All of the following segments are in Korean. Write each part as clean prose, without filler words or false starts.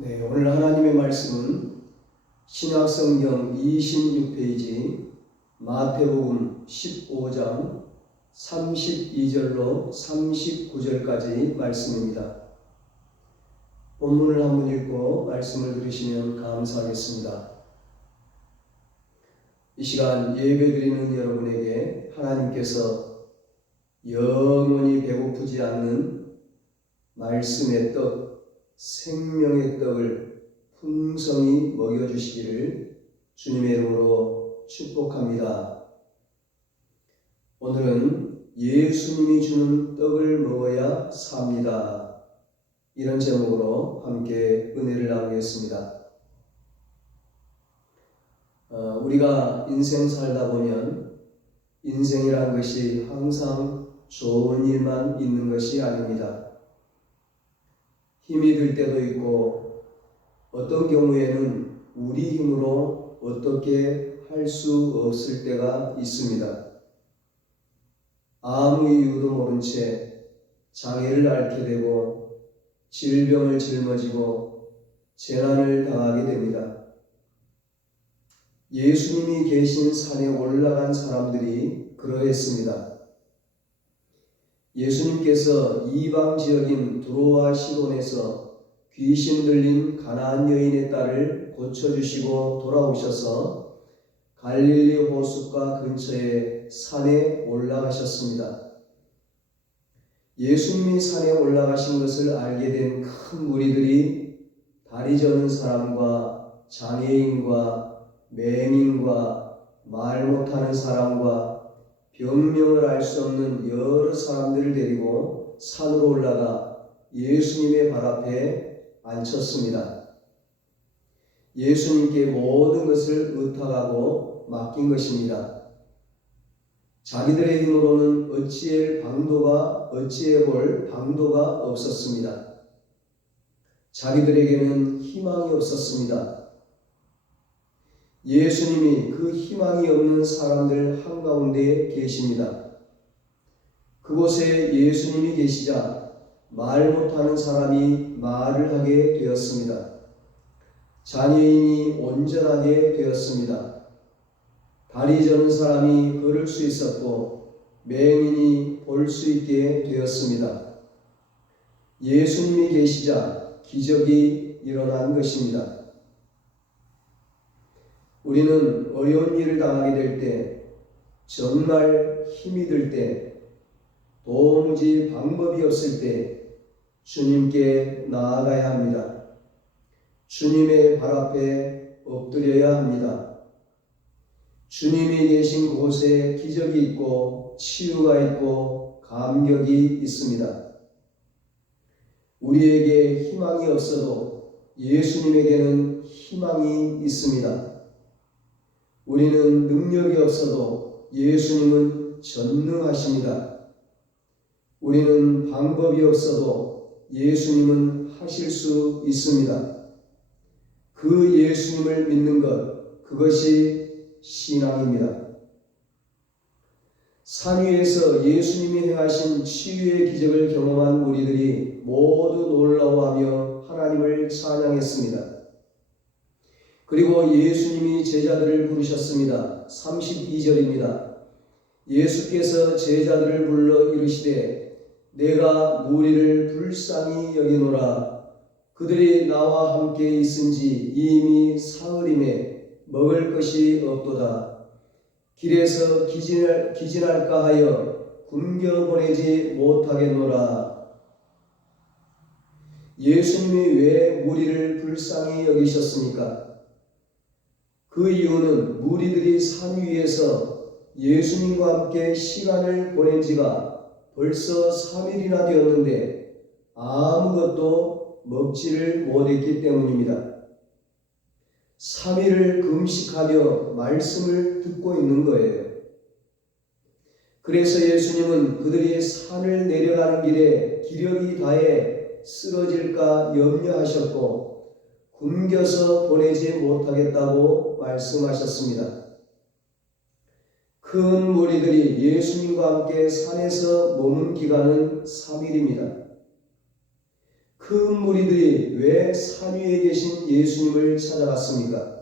네, 오늘 하나님의 말씀은 신약성경 26페이지 마태복음 15장 32절로 39절까지 말씀입니다. 본문을 한번 읽고 말씀을 들으시면 감사하겠습니다. 이 시간 예배드리는 여러분에게 하나님께서 영원히 배고프지 않는 말씀의 떡, 생명의 떡을 풍성히 먹여주시기를 주님의 이름으로 축복합니다. 오늘은 예수님이 주는 떡을 먹어야 삽니다. 이런 제목으로 함께 은혜를 나누겠습니다. 우리가 인생 살다 보면 인생이란 것이 항상 좋은 일만 있는 것이 아닙니다. 힘이 들 때도 있고 어떤 경우에는 우리 힘으로 어떻게 할 수 없을 때가 있습니다. 아무 이유도 모른 채 장애를 앓게 되고 질병을 짊어지고 재난을 당하게 됩니다. 예수님이 계신 산에 올라간 사람들이 그러했습니다. 예수님께서 이방 지역인 두로와 시돈에서 귀신 들린 가나안 여인의 딸을 고쳐주시고 돌아오셔서 갈릴리 호숫가 근처의 산에 올라가셨습니다. 예수님이 산에 올라가신 것을 알게 된 큰 무리들이 다리 저는 사람과 장애인과 맹인과 말 못하는 사람과 병명을 알 수 없는 여러 사람들을 데리고 산으로 올라가 예수님의 발 앞에 앉혔습니다. 예수님께 모든 것을 의탁하고 맡긴 것입니다. 자기들의 힘으로는 어찌해 볼 방도가 없었습니다. 자기들에게는 희망이 없었습니다. 예수님이 그 희망이 없는 사람들 한가운데에 계십니다. 그곳에 예수님이 계시자 말 못하는 사람이 말을 하게 되었습니다. 장애인이 온전하게 되었습니다. 다리 저는 사람이 걸을 수 있었고 맹인이 볼 수 있게 되었습니다. 예수님이 계시자 기적이 일어난 것입니다. 우리는 어려운 일을 당하게 될 때, 정말 힘이 들 때, 도무지 방법이 없을 때 주님께 나아가야 합니다. 주님의 발 앞에 엎드려야 합니다. 주님이 계신 곳에 기적이 있고 치유가 있고 감격이 있습니다. 우리에게 희망이 없어도 예수님에게는 희망이 있습니다. 우리는 능력이 없어도 예수님은 전능하십니다. 우리는 방법이 없어도 예수님은 하실 수 있습니다. 그 예수님을 믿는 것, 그것이 신앙입니다. 산 위에서 예수님이 행하신 치유의 기적을 경험한 무리들이 모두 놀라워하며 하나님을 찬양했습니다. 그리고 예수님이 제자들을 부르셨습니다. 32절입니다. 예수께서 제자들을 불러 이르시되 내가 무리를 불쌍히 여기노라. 그들이 나와 함께 있은지 이미 사흘임에 먹을 것이 없도다. 길에서 기진할까 하여 굶겨 보내지 못하겠노라. 예수님이 왜 무리를 불쌍히 여기셨습니까? 그 이유는 무리들이 산 위에서 예수님과 함께 시간을 보낸 지가 벌써 3일이나 되었는데 아무것도 먹지를 못했기 때문입니다. 3일을 금식하며 말씀을 듣고 있는 거예요. 그래서 예수님은 그들이 산을 내려가는 길에 기력이 다해 쓰러질까 염려하셨고 굶겨서 보내지 못하겠다고 말씀하셨습니다. 큰 무리들이 예수님과 함께 산에서 머문 기간은 3일입니다. 그 큰 무리들이 왜 산 위에 계신 예수님을 찾아갔습니까?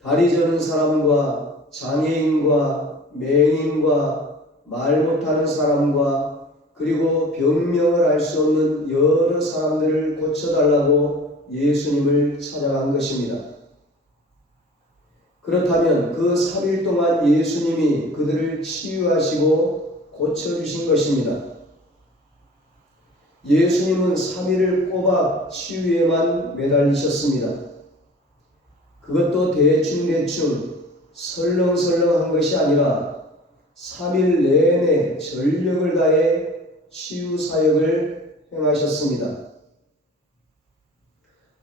다리 저는 사람과 장애인과 맹인과 말 못하는 사람과 그리고 병명을 알 수 없는 여러 사람들을 고쳐달라고 예수님을 찾아간 것입니다. 그렇다면 그 3일 동안 예수님이 그들을 치유하시고 고쳐주신 것입니다. 예수님은 3일을 꼬박 치유에만 매달리셨습니다. 그것도 대충대충 설렁설렁한 것이 아니라 3일 내내 전력을 다해 치유 사역을 행하셨습니다.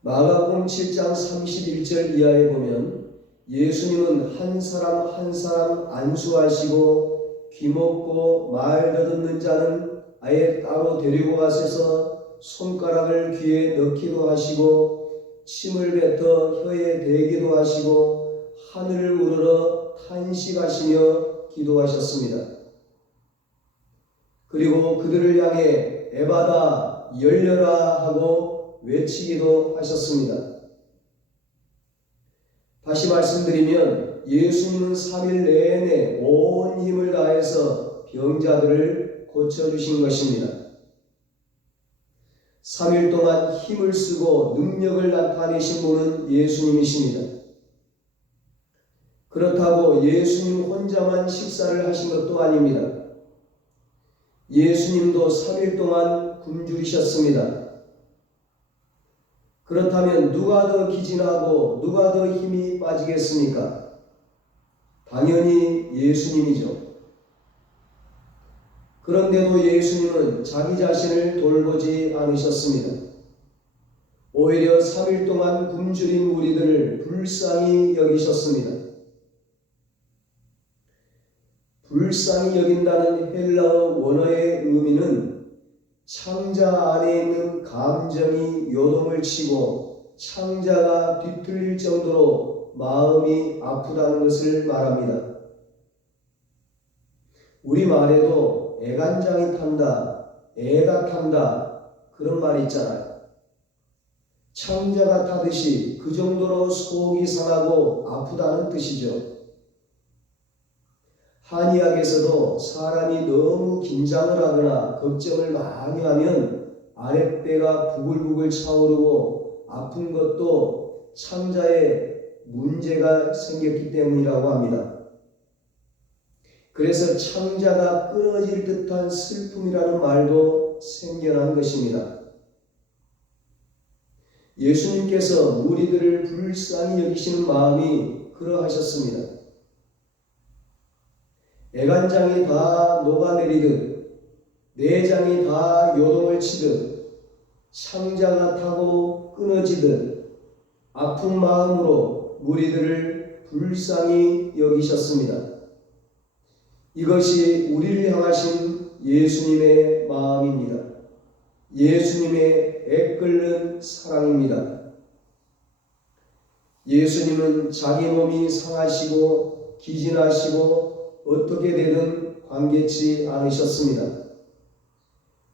마가복음 7장 31절 이하에 보면 예수님은 한 사람 한 사람 안수하시고 귀먹고 말 더듬는 자는 아예 따로 데리고 가셔서 손가락을 귀에 넣기도 하시고 침을 뱉어 혀에 대기도 하시고 하늘을 우러러 탄식하시며 기도하셨습니다. 그리고 그들을 향해 에바다 열려라 하고 외치기도 하셨습니다. 다시 말씀드리면 예수님은 3일 내내 온 힘을 다해서 병자들을 고쳐주신 것입니다. 3일 동안 힘을 쓰고 능력을 나타내신 분은 예수님이십니다. 그렇다고 예수님 혼자만 식사를 하신 것도 아닙니다. 예수님도 3일 동안 굶주리셨습니다. 그렇다면 누가 더 기진하고 누가 더 힘이 빠지겠습니까? 당연히 예수님이죠. 그런데도 예수님은 자기 자신을 돌보지 않으셨습니다. 오히려 3일 동안 굶주린 무리들을 불쌍히 여기셨습니다. 불쌍히 여긴다는 헬라어 원어의 의미는 창자 안에 있는 감정이 요동을 치고 창자가 뒤틀릴 정도로 마음이 아프다는 것을 말합니다. 우리말에도 애간장이 탄다, 애가 탄다 그런 말이 있잖아요. 창자가 타듯이 그 정도로 속이 상하고 아프다는 뜻이죠. 한의학에서도 사람이 너무 긴장을 하거나 걱정을 많이 하면 아랫배가 부글부글 차오르고 아픈 것도 창자에 문제가 생겼기 때문이라고 합니다. 그래서 창자가 끊어질 듯한 슬픔이라는 말도 생겨난 것입니다. 예수님께서 무리들을 불쌍히 여기시는 마음이 그러하셨습니다. 애간장이 다 녹아내리듯 내장이 다 요동을 치듯 창자가 타고 끊어지듯 아픈 마음으로 무리들을 불쌍히 여기셨습니다. 이것이 우리를 향하신 예수님의 마음입니다. 예수님의 애끓는 사랑입니다. 예수님은 자기 몸이 상하시고 기진하시고 어떻게 되든 관계치 않으셨습니다.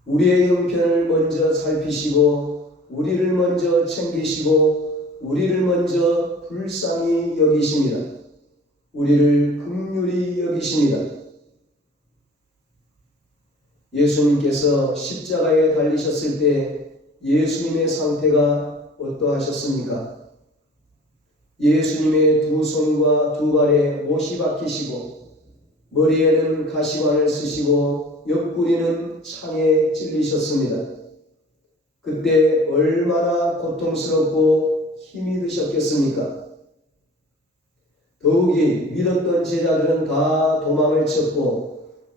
우리의 형편을 먼저 살피시고 우리를 먼저 챙기시고 우리를 먼저 불쌍히 여기십니다. 우리를 긍휼히 여기십니다. 예수님께서 십자가에 달리셨을 때 예수님의 상태가 어떠하셨습니까? 예수님의 두 손과 두 발에 못이 박히시고 머리에는 가시관을 쓰시고 옆구리는 창에 찔리셨습니다. 그때 얼마나 고통스럽고 힘이 드셨겠습니까? 더욱이 믿었던 제자들은 다 도망을 쳤고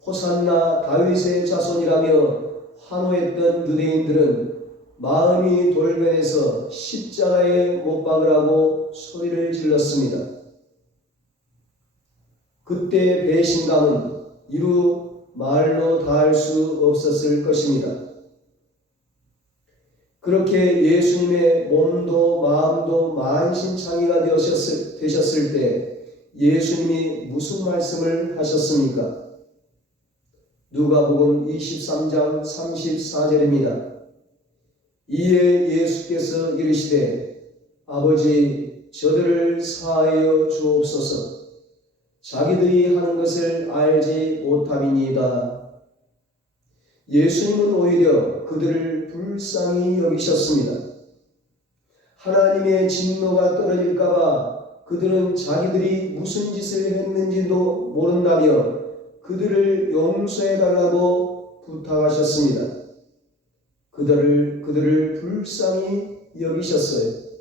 호산나 다윗의 자손이라며 환호했던 유대인들은 마음이 돌변해서 십자가에 못 박으라고 소리를 질렀습니다. 그때 배신감은 이루 말로 다할 수 없었을 것입니다. 그렇게 예수님의 몸도 마음도 만신창이가 되셨을 때 예수님이 무슨 말씀을 하셨습니까? 누가복음 23장 34절입니다. 이에 예수께서 이르시되 아버지 저들을 사하여 주옵소서. 자기들이 하는 것을 알지 못함이니이다. 예수님은 오히려 그들을 불쌍히 여기셨습니다. 하나님의 진노가 떨어질까 봐 그들은 자기들이 무슨 짓을 했는지도 모른다며 그들을 용서해 달라고 부탁하셨습니다. 그들을 불쌍히 여기셨어요.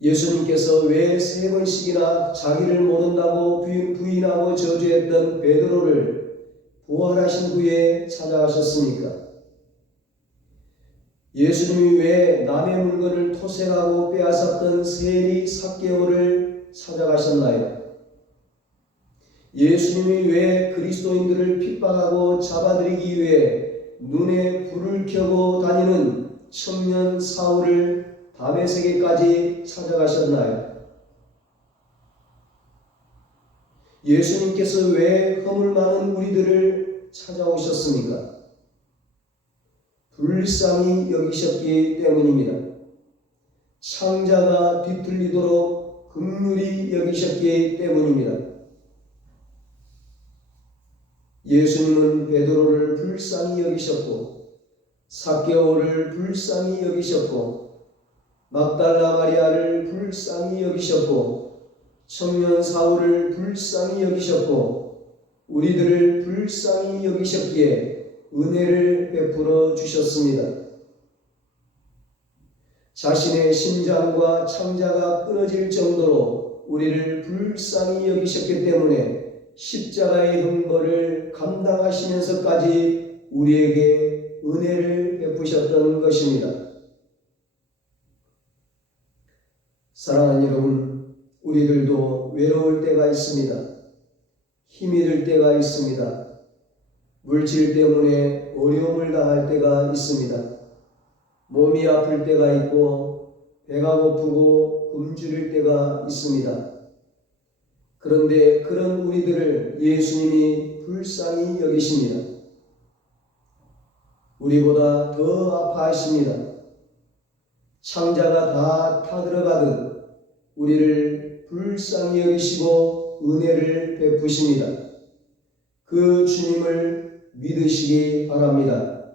예수님께서 왜 3번씩이나 자기를 모른다고 부인하고 저주했던 베드로를 부활하신 후에 찾아가셨습니까? 예수님이 왜 남의 물건을 토색하고 빼앗았던 세리 삭개오를 찾아가셨나요? 예수님이 왜 그리스도인들을 핍박하고 잡아들이기 위해 눈에 불을 켜고 다니는 청년 사울을 다메섹에까지 찾아가셨나요? 예수님께서 왜 허물 많은 우리들을 찾아오셨습니까? 불쌍히 여기셨기 때문입니다. 창자가 뒤틀리도록 긍휼히 여기셨기 때문입니다. 예수님은 베드로를 불쌍히 여기셨고 삭개오를 불쌍히 여기셨고 막달라 마리아를 불쌍히 여기셨고 청년 사울을 불쌍히 여기셨고 우리들을 불쌍히 여기셨기에 은혜를 베풀어 주셨습니다. 자신의 심장과 창자가 끊어질 정도로 우리를 불쌍히 여기셨기 때문에 십자가의 형벌을 감당하시면서까지 우리에게 은혜를 베푸셨던 것입니다. 사랑하는 여러분, 우리들도 외로울 때가 있습니다. 힘이 들 때가 있습니다. 물질 때문에 어려움을 당할 때가 있습니다. 몸이 아플 때가 있고 배가 고프고 굶주릴 때가 있습니다. 그런데 그런 우리들을 예수님이 불쌍히 여기십니다. 우리보다 더 아파하십니다. 창자가 다 타들어가듯 우리를 불쌍히 여기시고 은혜를 베푸십니다. 그 주님을 믿으시기 바랍니다.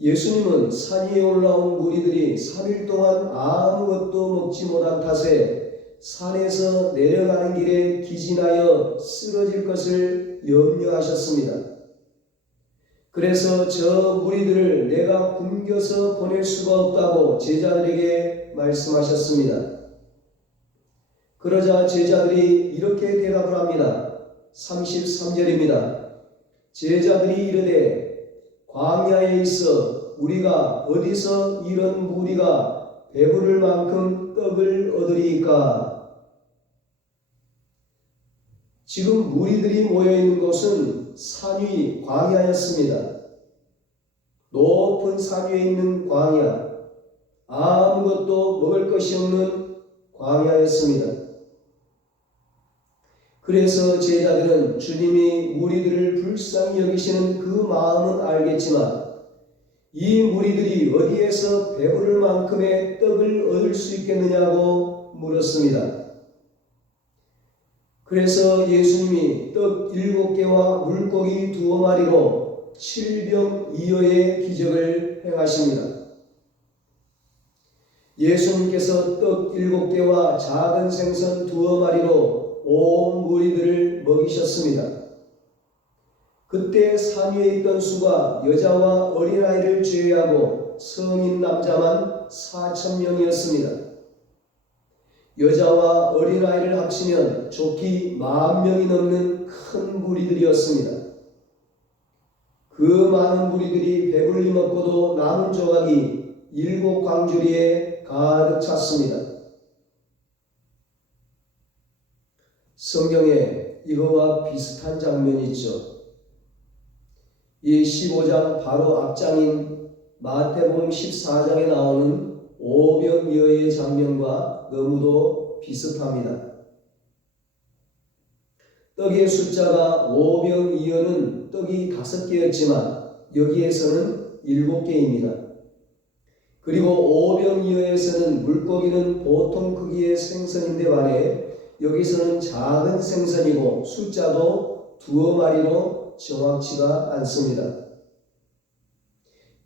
예수님은 산 위에 올라온 무리들이 3일 동안 아무것도 먹지 못한 탓에 산에서 내려가는 길에 기진하여 쓰러질 것을 염려하셨습니다. 그래서 저 무리들을 내가 굶겨서 보낼 수가 없다고 제자들에게 말씀하셨습니다. 그러자 제자들이 이렇게 대답을 합니다. 33절입니다. 제자들이 이르되 광야에 있어 우리가 어디서 이런 무리가 배부를 만큼 떡을 얻으리이까? 지금 무리들이 모여있는 곳은 산 위 광야였습니다. 높은 산 위에 있는 광야, 아무것도 먹을 것이 없는 광야였습니다. 그래서 제자들은 주님이 무리들을 불쌍히 여기시는 그 마음은 알겠지만 이 무리들이 어디에서 배부를 만큼의 떡을 얻을 수 있겠느냐고 물었습니다. 그래서 예수님이 떡 7개와 물고기 2마리로 7병2여의 기적을 행하십니다. 예수님께서 떡 7개와 작은 생선 2마리로 온 무리들을 먹이셨습니다. 그때 산 위에 있던 수가 여자와 어린아이를 제외하고 성인 남자만 4,000명이었습니다. 여자와 어린아이를 합치면 좋기 10,000명이 넘는 큰 무리들이었습니다. 그 많은 무리들이 배불리 먹고도 남은 조각이 7 광주리에 가득 찼습니다. 성경에 이거와 비슷한 장면이 있죠. 이 15장 바로 앞장인 마태복음 14장에 나오는 오병이어의 장면과 너무도 비슷합니다. 떡의 숫자가 오병이어는 떡이 5개였지만 여기에서는 7개입니다. 그리고 오병이어에서는 물고기는 보통 크기의 생선인데 반해 여기서는 작은 생선이고 숫자도 2마리로 정확치가 않습니다.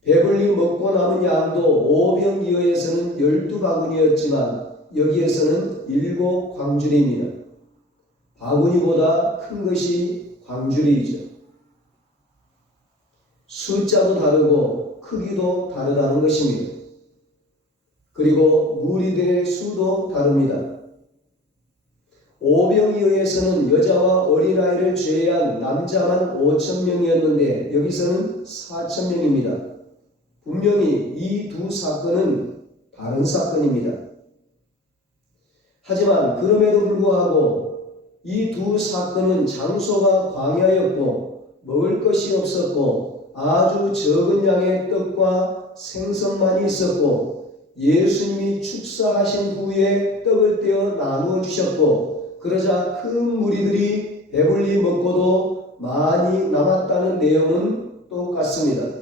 배불리 먹고 남은 양도 오병이어에서는 12바구니였지만 여기에서는 7광주리입니다. 바구니보다 큰 것이 광주리이죠. 숫자도 다르고 크기도 다르다는 것입니다. 그리고 무리들의 수도 다릅니다. 오병이어에서는 여자와 어린아이를 제외한 남자만 5,000명이었는데 여기서는 4,000명입니다. 분명히 이 두 사건은 다른 사건입니다. 하지만 그럼에도 불구하고 이 두 사건은 장소가 광야였고 먹을 것이 없었고 아주 적은 양의 떡과 생선만이 있었고 예수님이 축사하신 후에 떡을 떼어 나누어 주셨고 그러자 큰 무리들이 배불리 먹고도 많이 남았다는 내용은 똑같습니다.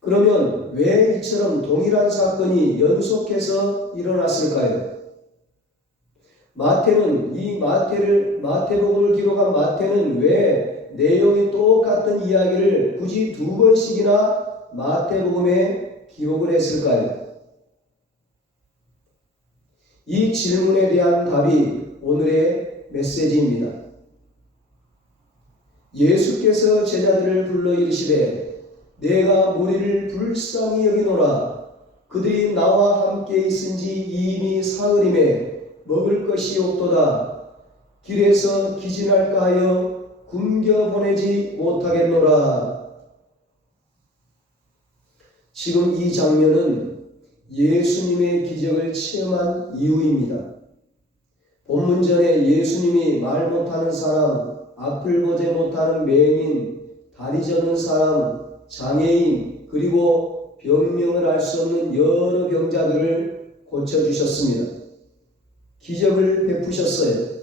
그러면 왜 이처럼 동일한 사건이 연속해서 일어났을까요? 마태복음을 기록한 마태는 왜 내용이 똑같은 이야기를 굳이 2번씩이나 마태복음에 기록을 했을까요? 이 질문에 대한 답이 오늘의 메시지입니다. 예수께서 제자들을 불러 이르시되 내가 무리를 불쌍히 여기노라. 그들이 나와 함께 있은지 이미 사흘임에 먹을 것이 없도다. 길에서 기진할까 하여 굶겨 보내지 못하겠노라. 지금 이 장면은 예수님의 기적을 체험한 이후입니다. 본문전에 예수님이 말 못하는 사람, 앞을 보지 못하는 맹인, 다리 젖는 사람, 장애인 그리고 병명을 알 수 없는 여러 병자들을 고쳐주셨습니다. 기적을 베푸셨어요.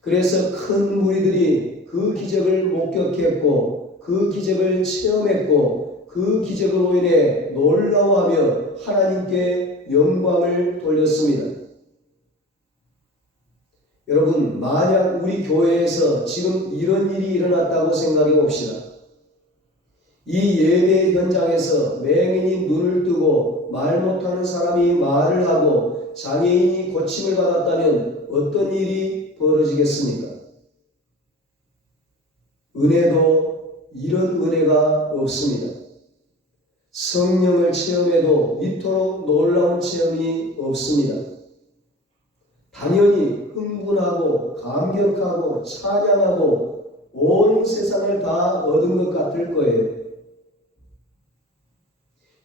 그래서 큰 무리들이 그 기적을 목격했고 그 기적을 체험했고 그 기적으로 인해 놀라워하며 하나님께 영광을 돌렸습니다. 여러분, 만약 우리 교회에서 지금 이런 일이 일어났다고 생각해 봅시다. 이 예배 현장에서 맹인이 눈을 뜨고 말 못하는 사람이 말을 하고 장애인이 고침을 받았다면 어떤 일이 벌어지겠습니까? 은혜도 이런 은혜가 없습니다. 성령을 체험해도 이토록 놀라운 체험이 없습니다. 당연히 흥분하고 감격하고 찬양하고 온 세상을 다 얻은 것 같을 거예요.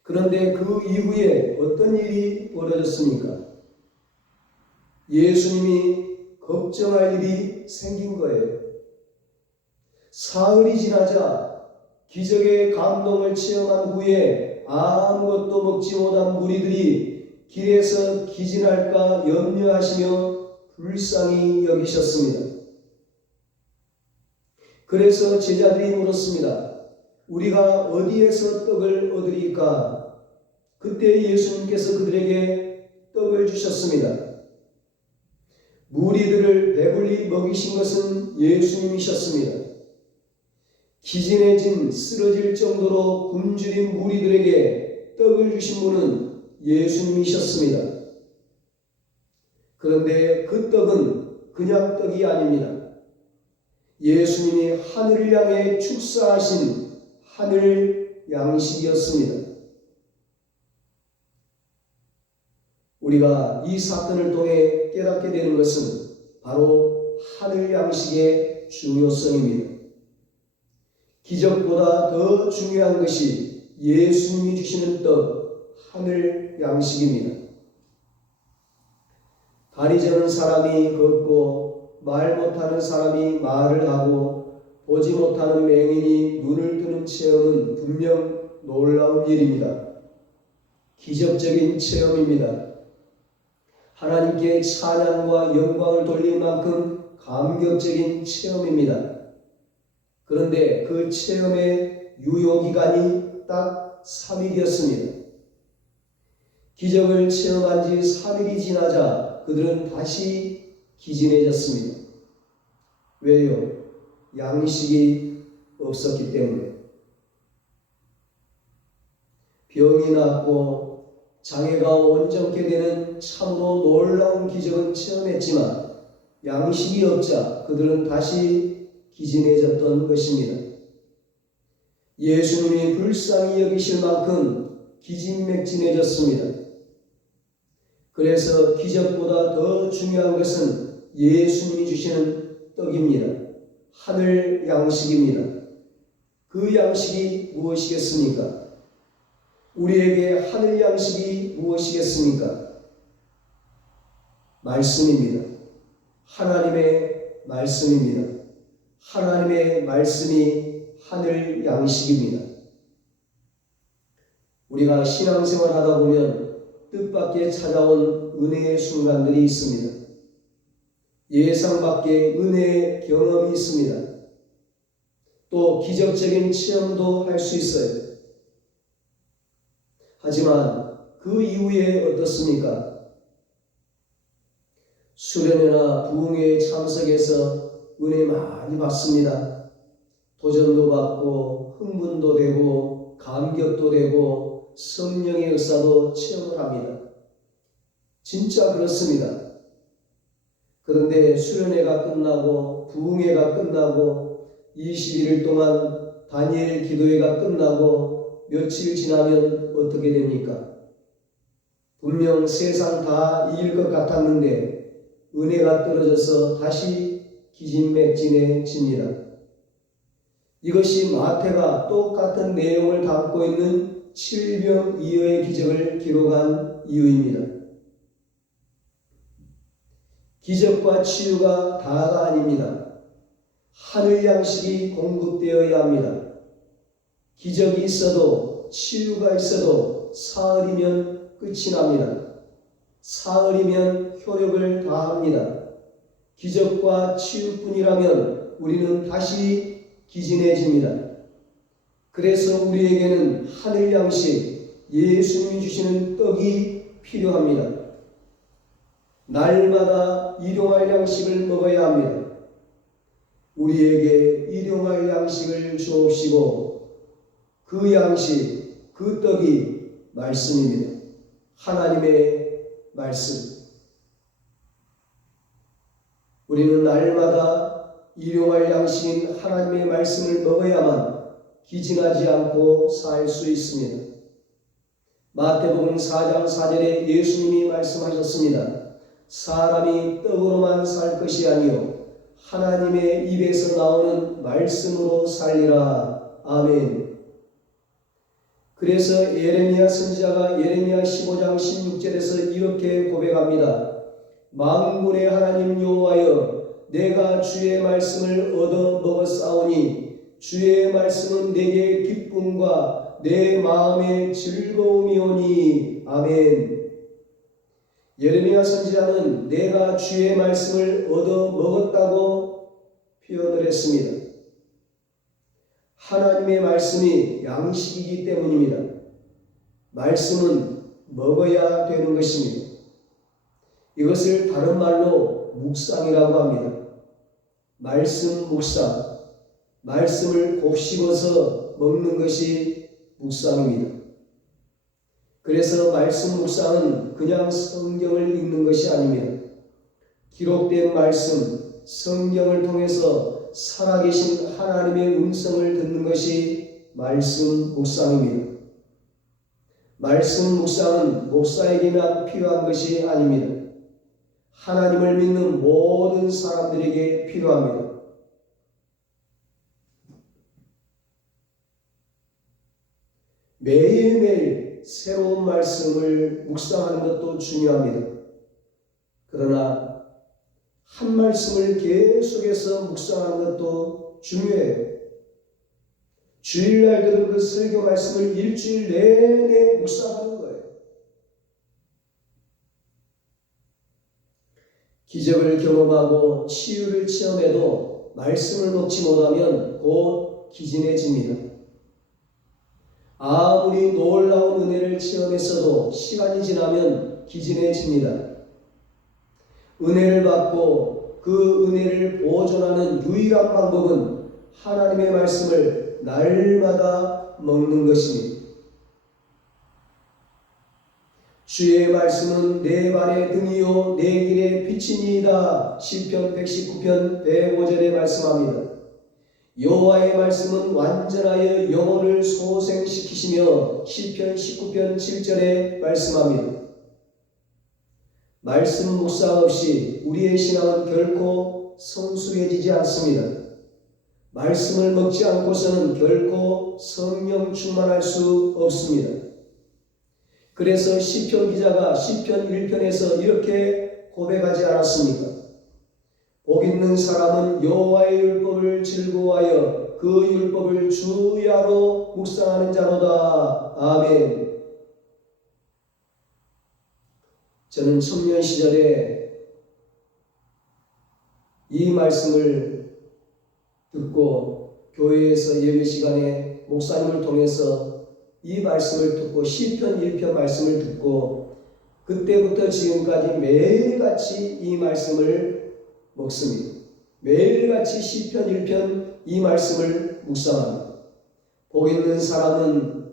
그런데 그 이후에 어떤 일이 벌어졌습니까? 예수님이 걱정할 일이 생긴 거예요. 사흘이 지나자 기적의 감동을 체험한 후에 아무것도 먹지 못한 무리들이 길에서 기진할까 염려하시며 불쌍히 여기셨습니다. 그래서 제자들이 물었습니다. 우리가 어디에서 떡을 얻으리까? 그때 예수님께서 그들에게 떡을 주셨습니다. 무리들을 배불리 먹이신 것은 예수님이셨습니다. 기진해진 쓰러질 정도로 굶주린 무리들에게 떡을 주신 분은 예수님이셨습니다. 그런데 그 떡은 그냥 떡이 아닙니다. 예수님이 하늘을 향해 축사하신 하늘 양식이었습니다. 우리가 이 사건을 통해 깨닫게 되는 것은 바로 하늘 양식의 중요성입니다. 기적보다 더 중요한 것이 예수님이 주시는 떡, 하늘 양식입니다. 다리 저는 사람이 걷고 말 못하는 사람이 말을 하고 보지 못하는 맹인이 눈을 뜨는 체험은 분명 놀라운 일입니다. 기적적인 체험입니다. 하나님께 찬양과 영광을 돌릴 만큼 감격적인 체험입니다. 그런데 그 체험의 유효기간이 딱 3일이었습니다. 기적을 체험한 지 3일이 지나자 그들은 다시 기진해졌습니다. 왜요? 양식이 없었기 때문에. 병이 낫고 장애가 온전케 되는 참으로 놀라운 기적은 체험했지만 양식이 없자 그들은 다시 기진해졌던 것입니다. 예수님이 불쌍히 여기실 만큼 기진맥진해졌습니다. 그래서 기적보다 더 중요한 것은 예수님이 주시는 떡입니다. 하늘 양식입니다. 그 양식이 무엇이겠습니까? 우리에게 하늘 양식이 무엇이겠습니까? 말씀입니다. 하나님의 말씀입니다. 하나님의 말씀이 하늘 양식입니다. 우리가 신앙생활 하다 보면 뜻밖의 찾아온 은혜의 순간들이 있습니다. 예상 밖의 은혜의 경험이 있습니다. 또 기적적인 체험도 할 수 있어요. 하지만 그 이후에 어떻습니까? 수련회나 부흥회에 참석해서 은혜 많이 받습니다. 도전도 받고 흥분도 되고 감격도 되고 성령의 역사도 체험을 합니다. 진짜 그렇습니다. 그런데 수련회가 끝나고 부흥회가 끝나고 21일 동안 다니엘 기도회가 끝나고 며칠 지나면 어떻게 됩니까? 분명 세상 다 이길 것 같았는데 은혜가 떨어져서 다시 기진맥진해집니다. 이것이 마태가 똑같은 내용을 담고 있는 7병2여의 기적을 기록한 이유입니다. 기적과 치유가 다가 아닙니다. 하늘 양식이 공급되어야 합니다. 기적이 있어도 치유가 있어도 사흘이면 끝이 납니다. 사흘이면 효력을 다합니다. 기적과 치유뿐이라면 우리는 다시 기진해집니다. 그래서 우리에게는 하늘 양식, 예수님이 주시는 떡이 필요합니다. 날마다 일용할 양식을 먹어야 합니다. 우리에게 일용할 양식을 주옵시고 그 양식, 그 떡이 말씀입니다. 하나님의 말씀. 우리는 날마다 일용할 양식인 하나님의 말씀을 먹어야만 기진하지 않고 살 수 있습니다. 마태복음 4장 4절에 예수님이 말씀하셨습니다. 사람이 떡으로만 살 것이 아니요 하나님의 입에서 나오는 말씀으로 살리라. 아멘. 그래서 예레미야 선지자가 예레미야 15장 16절에서 이렇게 고백합니다. 만군의 하나님 여호와여, 내가 주의 말씀을 얻어 먹었사오니 주의 말씀은 내게 기쁨과 내 마음의 즐거움이오니. 아멘. 예레미야 선지자는 내가 주의 말씀을 얻어 먹었다고 표현을 했습니다. 하나님의 말씀이 양식이기 때문입니다. 말씀은 먹어야 되는 것입니다. 이것을 다른 말로 묵상이라고 합니다. 말씀 묵상, 말씀을 곱씹어서 먹는 것이 묵상입니다. 그래서 말씀 묵상은 그냥 성경을 읽는 것이 아닙니다. 기록된 말씀, 성경을 통해서 살아계신 하나님의 음성을 듣는 것이 말씀 묵상입니다. 말씀 묵상은 목사에게만 필요한 것이 아닙니다. 하나님을 믿는 모든 사람들에게 필요합니다. 매일매일 새로운 말씀을 묵상하는 것도 중요합니다. 그러나 한 말씀을 계속해서 묵상하는 것도 중요해요. 주일날 들은 그 설교 말씀을 일주일 내내 묵상하는 거예요. 기적을 경험하고 치유를 체험해도 말씀을 먹지 못하면 곧 기진해집니다. 아무리 놀라운 은혜를 체험했어도 시간이 지나면 기진해집니다. 은혜를 받고 그 은혜를 보존하는 유일한 방법은 하나님의 말씀을 날마다 먹는 것입니다. 주의 말씀은 내 발의 등이요 내 길의 빛이니이다. 시편 119편 105절에 말씀합니다. 여호와의 말씀은 완전하여 영혼을 소생시키시며 시편 19편 7절에 말씀합니다. 말씀 묵상 없이 우리의 신앙은 결코 성숙해지지 않습니다. 말씀을 먹지 않고서는 결코 성령 충만할 수 없습니다. 그래서 시편 기자가 시편 1편에서 이렇게 고백하지 않았습니까? 복 있는 사람은 여호와의 율법을 즐거워하여 그 율법을 주야로 묵상하는 자로다. 아멘. 저는 청년 시절에 이 말씀을 듣고 교회에서 예배 시간에 목사님을 통해서 이 말씀을 듣고 시편 1편 말씀을 듣고 그때부터 지금까지 매일같이 이 말씀을 먹습니다. 매일같이 시편 1편 이 말씀을 묵상합니다. 복 있는 사람은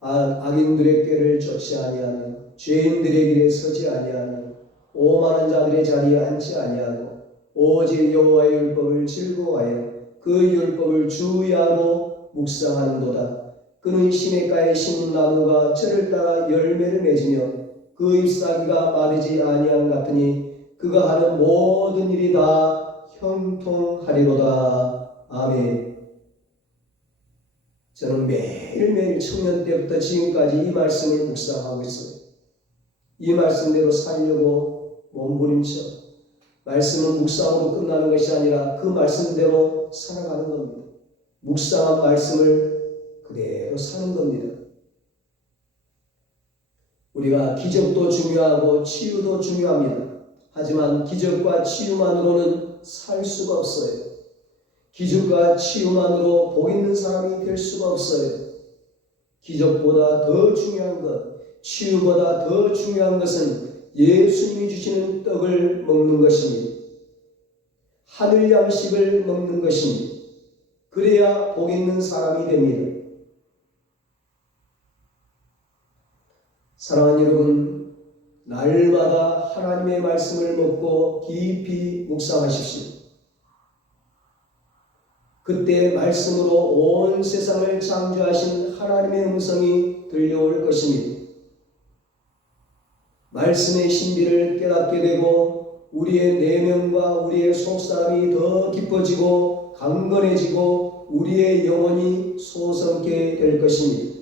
악인들의 꾀를 쫓지 아니하며 죄인들의 길에 서지 아니하며 오만한 자들의 자리에 앉지 아니하고 오직 여호와의 율법을 즐거워하여 그 율법을 주야로 묵상하는도다. 그는 시냇가에 심은 나무가 철을 따라 열매를 맺으며 그 잎사귀가 마르지 아니함 같으니 그가 하는 모든 일이 다 형통하리로다. 아멘. 저는 매일매일 청년 때부터 지금까지 이 말씀을 묵상하고 있어요. 이 말씀대로 살려고 몸부림쳐 말씀은 묵상으로 끝나는 것이 아니라 그 말씀대로 살아가는 겁니다. 묵상한 말씀을 그대로 사는 겁니다. 우리가 기적도 중요하고 치유도 중요합니다. 하지만 기적과 치유만으로는 살 수가 없어요. 기적과 치유만으로 복 있는 사람이 될 수가 없어요. 기적보다 더 중요한 것, 치유보다 더 중요한 것은 예수님이 주시는 떡을 먹는 것입니다. 하늘 양식을 먹는 것입니다. 그래야 복 있는 사람이 됩니다. 사랑하는 여러분, 날마다 하나님의 말씀을 먹고 깊이 묵상하십시오. 그때 말씀으로 온 세상을 창조하신 하나님의 음성이 들려올 것입니다. 말씀의 신비를 깨닫게 되고 우리의 내면과 우리의 속사람이 더 깊어지고 강건해지고 우리의 영혼이 소성케 될 것입니다.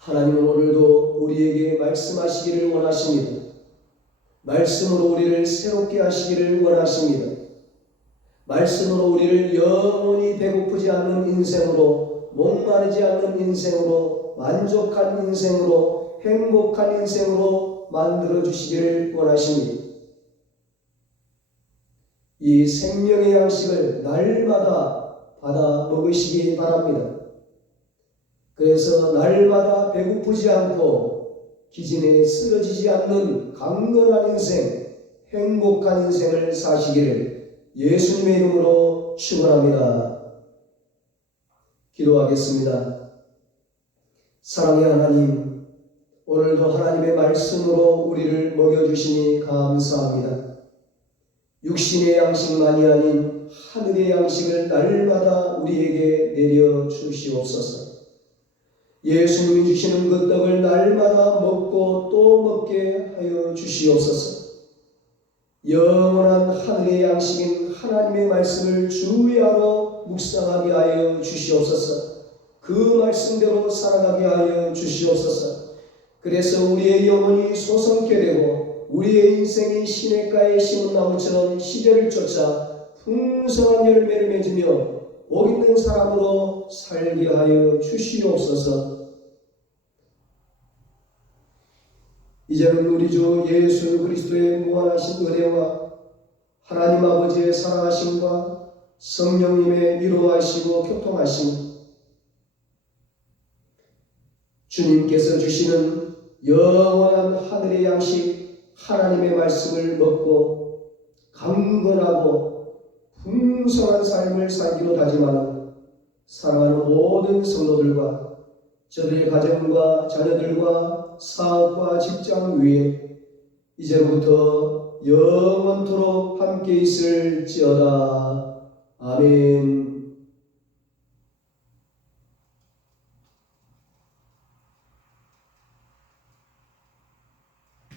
하나님은 오늘도 우리에게 말씀하시기를 원하십니다. 말씀으로 우리를 새롭게 하시기를 원하십니다. 말씀으로 우리를 영원히 배고프지 않는 인생으로, 목마르지 않는 인생으로, 만족한 인생으로, 행복한 인생으로 만들어 주시기를 원하십니다. 이 생명의 양식을 날마다 받아 먹으시기 바랍니다. 그래서 날마다 배고프지 않고 기진에 쓰러지지 않는 강건한 인생, 행복한 인생을 사시기를 예수님의 이름으로 축원합니다. 기도하겠습니다. 사랑의 하나님, 오늘도 하나님의 말씀으로 우리를 먹여주시니 감사합니다. 육신의 양식만이 아닌 하늘의 양식을 날마다 우리에게 내려주시옵소서. 예수님이 주시는 그 떡을 날마다 먹고 또 먹게 하여 주시옵소서. 영원한 하늘의 양식인 하나님의 말씀을 주야로 묵상하게 하여 주시옵소서. 그 말씀대로 살아가게 하여 주시옵소서. 그래서 우리의 영혼이 소성케 되고 우리의 인생이 시냇가에 심은 나무처럼 시절을 쫓아 풍성한 열매를 맺으며 복 있는 사람으로 살게 하여 주시옵소서. 이제는 우리 주 예수 그리스도의 무한하신 은혜와 하나님 아버지의 사랑하심과 성령님의 위로하시고 교통하심, 주님께서 주시는 영원한 하늘의 양식 하나님의 말씀을 먹고 강건하고 풍성한 삶을 살기로 다짐하는 사랑하는 모든 성도들과 저들의 가정과 자녀들과 사업과 직장 위에 이제부터 영원토록 함께 있을지어다. 아멘.